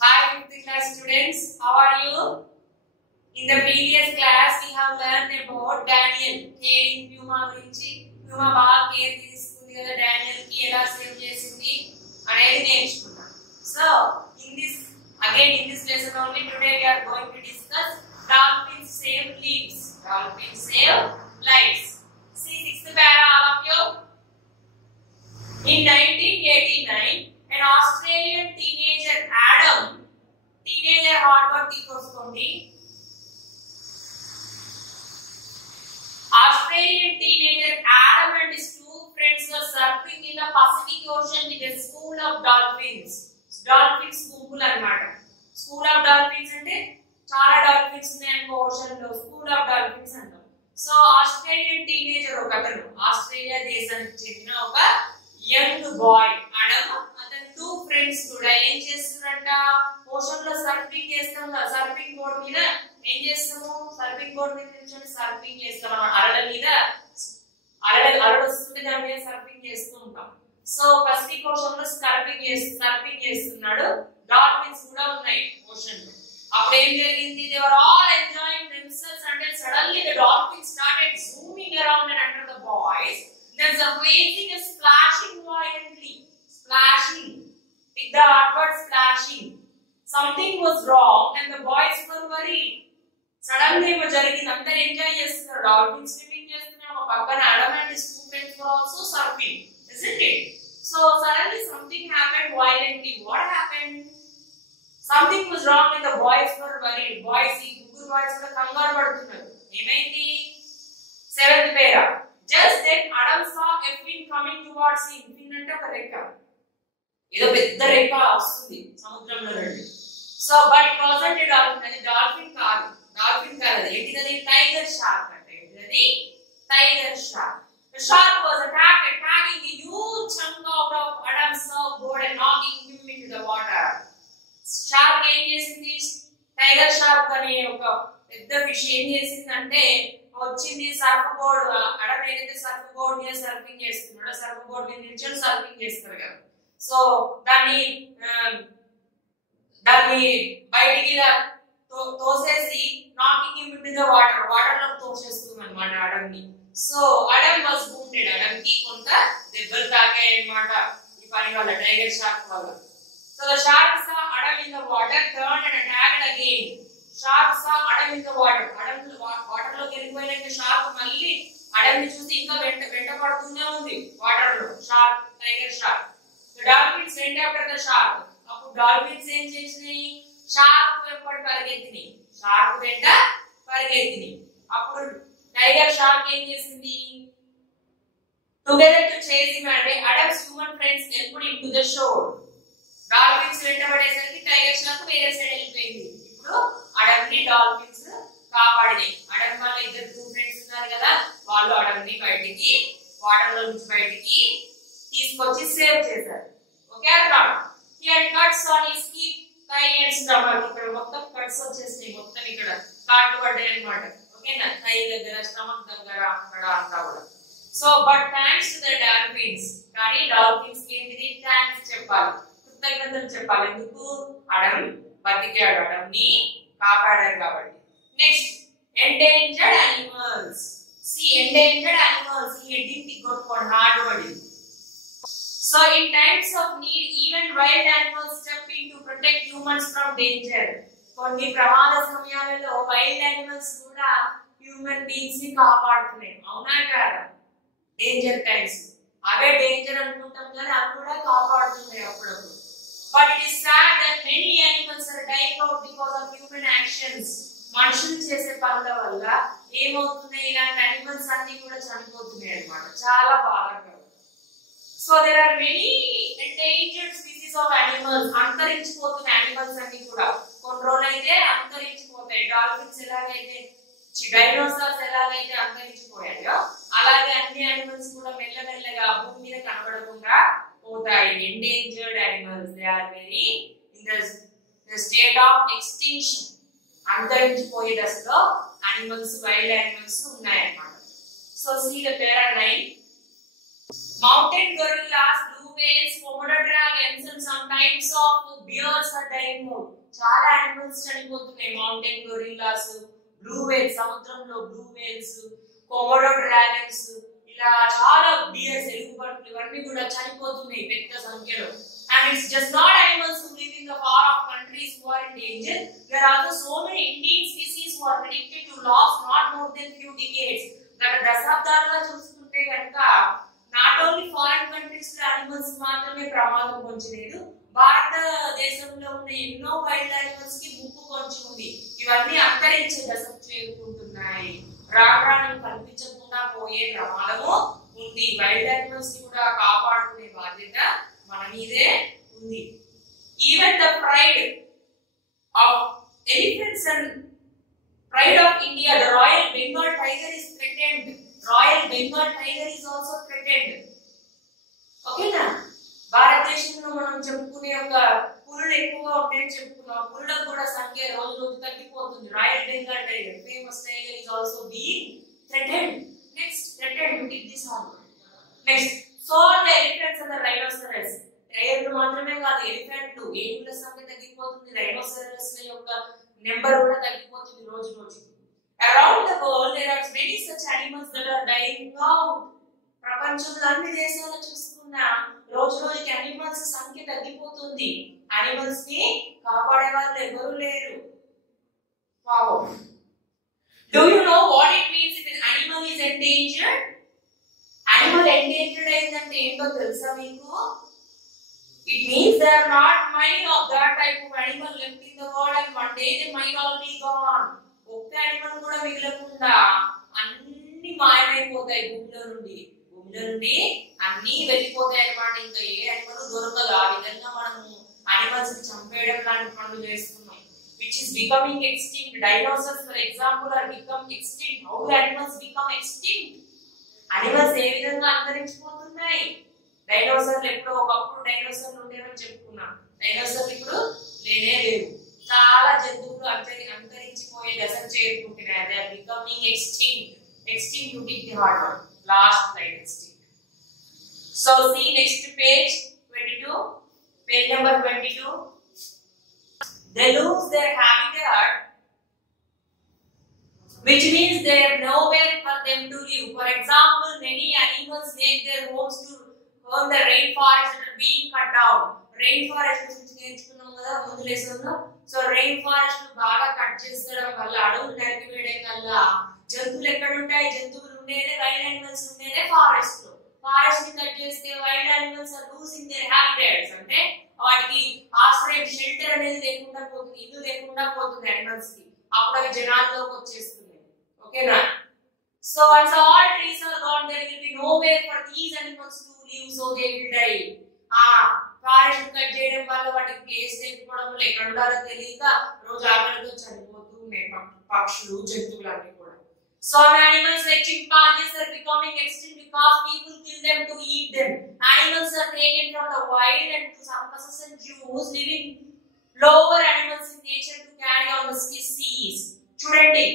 Hi, 5th class students. How are you? In the previous class, we have learned about Daniel. Caring Puma gurinchi. Puma baga care తీసుకుంది కదా Daniel కి ఎలా save చేసింది అనేది నేర్చుకున్నాం. So, in this lesson only today we are going to discuss dolphins save lives. Dolphins save lives. See 6th para all of you. In 1989, an Australian teenager Adam, teenager hard work తీసుకోండి. Australian teenager Adam and his two friends were surfing in the Pacific Ocean with a school of dolphins. Dolphins school అన్నమాట. School of dolphins అంటే చాలా dolphins ఉన్నాయి ocean లో school of dolphins అంటాం. So Australian teenager ఒకతను Australia దేశానికి చెందిన ఒక యంగ్ బాయ్ అడమ్ అతని టూ ఫ్రెండ్స్ కూడా ఏం చేస్తున్నారంట ఓషన్ లో సర్ఫింగ్ చేస్తాం కదా సర్ఫింగ్ బోర్డ్ మీద ఏం చేస్తాము సర్ఫింగ్ బోర్డ్ మీద నిల్చొని సర్ఫింగ్ చేస్తాం అలల మీద అలలు వస్తుంటే దాని మీద సర్ఫింగ్ చేస్తూ ఉంటాం. సో పసిఫిక్ ఓషన్ లో సర్ఫింగ్ చేస్తున్నాడు. డాల్ఫిన్స్ కూడా ఉన్నాయి ఓషన్ లో. అప్పుడు ఏం జరిగింది they were all enjoying themselves until suddenly the dolphins started zooming around and under the boys there's a waving is splashing violently splashing with the word splashing something was wrong and the boys were worried suddenly ఏమో జరిగింది అందరూ enjoy చేస్తున్నారు dolphins swimming చేస్తున్నారు ఒక పక్కన Adam and his two friends were also surfing isn't it so suddenly something happened violently what happened something was wrong and the boys were worried boys ఈ ముగ్గురు boys కూడా కంగారు పడుతున్నారు ఏమైంది 7th para just then Adam saw a fin coming towards him fin అంటే ఒక రెక్క ఏదో పెద్ద రెక్క వస్తుంది సముద్రంలో నుండి so but it wasn't a dolphin అది డాల్ఫిన్ కాదు అది ఏంటిది టైగర్ షార్క్ అంటే ఏంటిది tiger shark the shark was attacked tagging a huge chunk out of Adam's surfboard and knocking him into the water shark ఏం చేసింది టైగర్ షార్క్ అనే ఒక పెద్ద ఫిష్ ఏం చేసిందంటే వచ్చింది సర్ఫ్ బోర్డ్ అడమ్ ఏదైతే సర్ఫ్ బోర్డ్ మీద సర్ఫింగ్ చేస్తున్నాడో సర్ఫ్ బోర్డ్ మీద నిల్చొని సర్ఫింగ్ చేస్తారు కదా సో దాన్ని బయటికి ఇలా తోసేసి knocking him into the water లో తోసేస్తుంది అన్నమాట అడమ్ ని so Adam was wounded Adam కి కొంత దెబ్బలు తాకాయి అన్నమాట ఈ పని వల్ల టైగర్ షార్క్ వల్ల so the shark saw Adam in the water turned and attacked again shark saw Adam in the water Adam water లో వెళ్ళిపోయినాక షార్క్ మళ్ళీ Adam ని చూసి ఇంకా వెంట పడుతూనే ఉంది వాటర్ లో shark tiger shark the dolphins went after the shark అప్పుడు డాల్ఫిన్స్ ఏం చేసినాయి షార్క్ వెంట పరిగెత్తినాయి అప్పుడు టైగర్ షార్క్ ఏం చేసింది together to chase him away Adam's human friends helped him to the shore dolphins వెంటబడేసరికి టైగర్ షార్క్ వేరే సైడ్ వెళ్ళిపోయింది ఇప్పుడు అడమ్ ని డాల్ఫిన్స్ కాపాడినాయి అడమ్ వాళ్ళ ఇద్దరు టూ ఫ్రెండ్స్ ఉన్నారు కదా వాళ్ళు అడమ్ ని బయటికి వాటర్ లో నుంచి బయటికి తీసుకొచ్చి సేవ్ చేశారు ఓకే అర్థం he had cuts on his hip thigh and stomach ఇక్కడ మొత్తం కట్స్ వచ్చేసాయి మొత్తం ఇక్కడ కాటు పడ్డాయి అన్నమాట ఓకేనా థై దగ్గర స్టమక్ దగ్గర అక్కడ అంతా కూడా so but thanks to the dolphins కానీ డాల్ఫిన్స్ కి ఏంటిది థాంక్స్ చెప్పాలి కృతజ్ఞతలు చెప్పాలి ఎందుకు అడమ్ బతికాడు అడమ్ ని కాపాడారు కాబట్టి నెక్స్ట్ ఎండేంజర్డ్ యానిమల్స్ సి ఎండేంజర్డ్ యానిమల్స్ ఈ హెడ్డింగ్ కి కొట్టుకోండి hard word so in times of need even wild animals step in to protect humans from danger కొన్ని ప్రమాద సమయాలలో వైల్డ్ యానిమల్స్ కూడా హ్యూమన్ బీయింగ్స్ ని కాపాడుతున్నాయి అవునా కాదా డేంజర్ టైమ్స్ అవే డేంజర్ అనుకుంటాం కానీ అవి కూడా కాపాడుతున్నాయి అప్పుడప్పుడు but it is sad that many animals are dying out because of human actions మనుషులు చేసే పనుల వల్ల ఏమవుతున్నాయి ఇలాంటి యానిమల్స్ అన్ని కూడా చనిపోతున్నాయి అన్నమాట చాలా బాధాకరం so there are many endangered species of animals అంతరించిపోతున్న యానిమల్స్ అన్ని కూడా కొన్ని రోజులైతే అంతరించిపోతాయి డాల్ఫిన్స్ ఎలాగైతే డైనోసార్స్ ఎలాగైతే అంతరించిపోయాయో అలాగే అన్ని యానిమల్స్ కూడా మెల్లమెల్లగా భూమి మీద కనబడకుండా పోతాయి endangered animals they are very in the state of extinction అంతరించిపోయే దశలో యానిమల్స్ వైల్డ్ యానిమల్స్ ఉన్నాయన్నమాట so see the para 9 mountain gorillas do whales, Komodo dragons, and some types of bears are dying out. చాలా animals చనిపోతున్నాయి. Mountain gorillas, blue whales, సముద్రంలో blue whales, Komodo dragons, ఇలా చాలా bears, ఎలుగుబంట్లు ఇవన్నీ కూడా చనిపోతున్నాయి పెద్ద సంఖ్యలో. And it's just not animals who live in the far off countries who are in danger. There are also so many Indian species who are predicted to lose not more than few decades. గత దశాబ్దాలుగా చూసుకుంటే కనుక not only foreign countries లో animals మాత్రమే ప్రమాదం పొంచలేదు, భారతదేశంలో ఉన్న ఎన్నో వైల్డ్ యానిమల్స్ కి ముప్పు పొంచి ఉంది. ఇవన్నీ అంతరించే దశకు చేరుకుంటున్నాయి. రాను కనిపించకుండా పోయే ప్రమాదము ఉంది. వైల్డ్ యానిమల్స్ ని కూడా కాపాడుకునే బాధ్యత మన మీదే ఉంది. Even the pride of elephants and pride of India, the Royal Bengal tiger is threatened. Royal Bengal tiger is also threatened. Okay na? భారతదేశంలో మనం చెప్పుకునే ఒక పులులు ఎక్కువగా ఉంటాయని చెప్పుకున్నాం. పులులకు కూడా సంఖ్య రోజు రోజు తగ్గిపోతుంది. Royal Bengal tiger, famous tiger, is also being threatened. Next, threatened to take this on. Next, so the elephants and the rhinoceros. టైగర్లు మాత్రమే కాదు, ఎలిఫెంట్లు, ఏనుగుల సంఖ్య తగ్గిపోతుంది. రైనోసరస్ యొక్క నెంబర్ కూడా తగ్గిపోతుంది రోజు రోజుకి. Around the world there are many such animals that are dying out. ప్రపంచంలో అన్ని దేశాల్లో చూసుకున్నా రోజు రోజుకి యానిమల్స్ సంఖ్య తగ్గిపోతుంది. యానిమల్స్ ని కాపాడే వాళ్ళు ఎవరు లేరు. పాపం. Do you know what it means if an animal is endangered? Animal endangered అయిందంటే ఏంటో తెలుసా మీకు? It means there are not many of that type of animal left in the world, and one day they might all be gone. ఒక్క animal కూడా మిగలకుండా అన్ని మాయమైపోతాయి భూమిలో నుండి. భూమిలో నుండి అన్ని వెళ్ళిపోతాయి అన్నమాట. ఇంకా ఏ యానిమల్ దొరకదు. ఆ విధంగా మనము యానిమల్స్ చంపేయడం లాంటి పనులు చేస్తున్నాం. Which is becoming extinct. Dinosaurs, for example, are become extinct. How do animals become extinct? Animals ఏ విధంగా అంతరించిపోతున్నాయి? డైనోసార్లు ఎప్పుడో ఒకప్పుడు డైనోసార్లు ఉండేవని చెప్పుకున్నాం. డైనోసార్లు ఇప్పుడు లేనే లేవు. చాలా జంతువులు అంతరించిపోయే దశకు చేరుకుంటున్నాయి. They are becoming extinct. Extinct to take the hard one. Last slide, extinct. So see next page 22, page number 22. They lose their habitat, which means there is nowhere for them to live. For example, many animals make their homes to on the rainforest that are being cut down. Rainforest గురించి నేర్చుకున్నాం కదా ముందు lesson లో. So rainforest బాగా cut చేసడం వల్ల, అడవులు నరికివేయడం వల్ల జంతువులు ఎక్కడ ఉంటాయి? జంతువులు ఉండేదే, వైల్డ్ యానిమల్స్ ఉండేదే ఫారెస్ట్ లో. ఫారెస్ట్ ని కట్ చేస్తే wild animals are losing their habitats. అంటే వాటికి ఆశ్రయం, షెల్టర్ అనేది లేకుండా పోతుంది, ఇల్లు లేకుండా పోతుంది యానిమల్స్ కి. అప్పుడు అవి జనాల్లోకి వచ్చేస్తున్నాయి. ఓకేనా? So once all trees are gone, there will be nowhere for these animals to live, so they will die. Forest cut చేయడం వల్ల వాటికి ప్లేస్ లేకపోవడం వల్ల ఎక్కడ ఉండాలో తెలియక రోజు ఆకలితో చనిపోతూ ఉన్నాయి పక్షులు, జంతువులన్నీ కూడా. Some animals like chimpanzees are becoming extinct because people kill them to eat them. Animals are taken from the wild and to circuses and zoos, living lower animals in nature to carry on the species. చూడండి,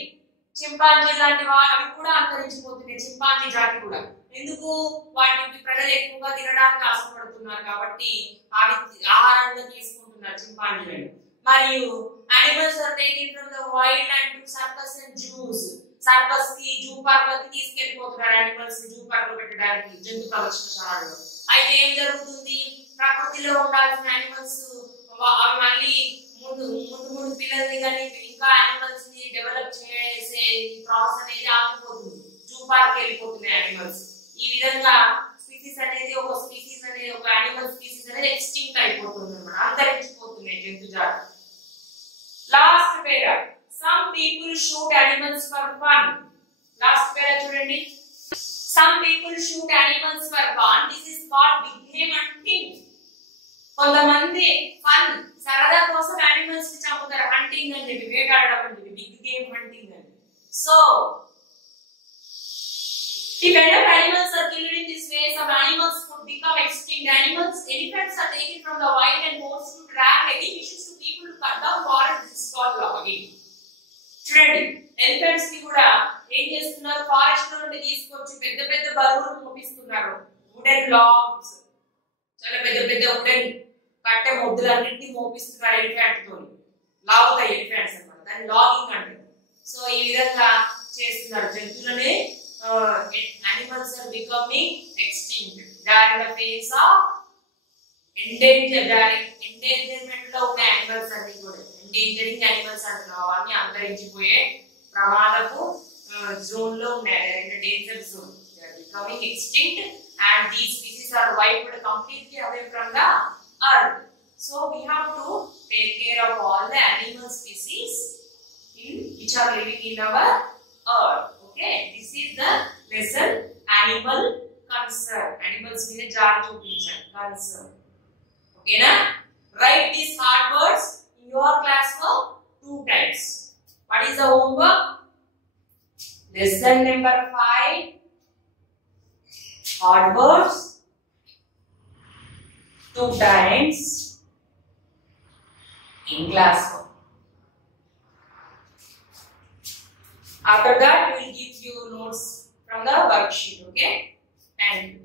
chimpanzee లాంటి అవి కూడా అంతరించిపోతున్నాయి. Chimpanzee జాతి కూడా. ఎందుకు? వాటిని ప్రజలు ఎక్కువగా తినడానికి ఆశపడుతున్నారు కాబట్టి అవి ఆహారంగా తీసుకుంటున్నారు చింపాంజీలను. మరియు animals are taken from the wild and to circus and zoos. Circus కి, జూ పార్క్ కి తీసుకెళ్లిపోతున్నారు యానిమల్స్ జూ పార్క్ లో పెట్టడానికి, జంతు ప్రదర్శనశాలలో. అయితే ఏం జరుగుతుంది? ప్రకృతిలో ఉండాల్సిన యానిమల్స్ అవి మళ్ళీ ముందు పిల్లల్ని కానీ ఇంకా యానిమల్స్ ని డెవలప్ చేసే ప్రాసెస్ అనేది ఆగిపోతుంది. జూ పార్క్ వెళ్ళిపోతున్నాయి యానిమల్స్. ఈ విధంగా స్పీసీస్ అనేది, ఒక స్పీసీస్ అనేది, ఒక యానిమల్ స్పీసీస్ అనేది ఎక్స్టింక్ట్ అయిపోతుంది అన్నమాట, అంతరించిపోతున్నాయి జంతు జాతి. Last para, some people shoot animals for fun. Last para చూడండి. Some people shoot animals for fun. This is called big game hunting. కొంతమంది ఫన్, సరదా కోసం యానిమల్స్ ని చంపుతారు. హంటింగ్ అని చెప్పి, వేటాడడం అని చెప్పి, బిగ్ గేమ్ హంటింగ్ అని. So if enough animals are killed in this way, some animals could become extinct. Elephants are taken from the wild and forced to drag heavy missions to people to cut down forests. This is called logging. చూడండి, elephants ని కూడా ఏం చేస్తున్నారు? Forest లో నుండి తీసుకొచ్చి పెద్ద పెద్ద బరువులు మోపిస్తున్నారు. వుడెన్ లాగ్స్, చాలా పెద్ద పెద్ద ఉడెన్ కట్టె మొద్దులన్నింటినీ మోపిస్తున్నారు ఎలిఫెంట్ తో, లాగుతాయి ఎలిఫెంట్స్ అన్నమాట, దాన్ని లాగింగ్ అంటారు. సో ఈ విధంగా చేస్తున్నారు. జంతువులనే animals are becoming extinct. They are in the phase of endangerment లో ఉన్న యానిమల్స్ అన్ని కూడా ఎండేంజరింగ్ యానిమల్స్ అంటున్నాం. అవన్నీ అంతరించిపోయే ప్రమాదపు జోన్ లో ఉన్నాయి. They are in the danger zone. They are becoming extinct and these species are wiped completely away from the earth. So we have to take care of all the animal species which are living in our earth. Okay, this is the lesson animal concern. Animals mean jar chupincham concern. Okay na? Write these hard words in your classwork 2 times. What is the homework? Lesson number 5, hard words 2 times in classwork. After that, we will give you notes from the worksheet. Okay? Thank you.